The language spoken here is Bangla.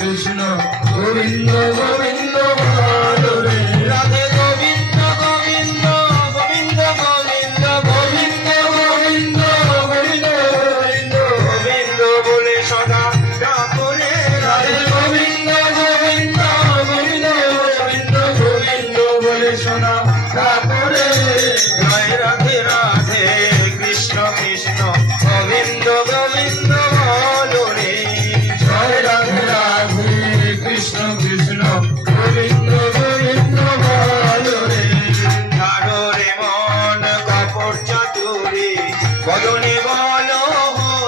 কৃষ্ণ গোবিন্দ গোবিন্দ বলো রে রাধে গোবিন্দ গোবিন্দ গোবিন্দ গোবিন্দ গোবিন্দ গোবিন্দ গোবিন্দ গোবিন্দ গোবিন্দ বলে সদা ডাকো রে রাধে গোবিন্দ গোবিন্দ গোবিন্দ গোবিন্দ গোবিন্দ বলে শোনা তারপরে জয় রাধে রাধে কৃষ্ণ কৃষ্ণ গোবিন্দ গোবিন্দ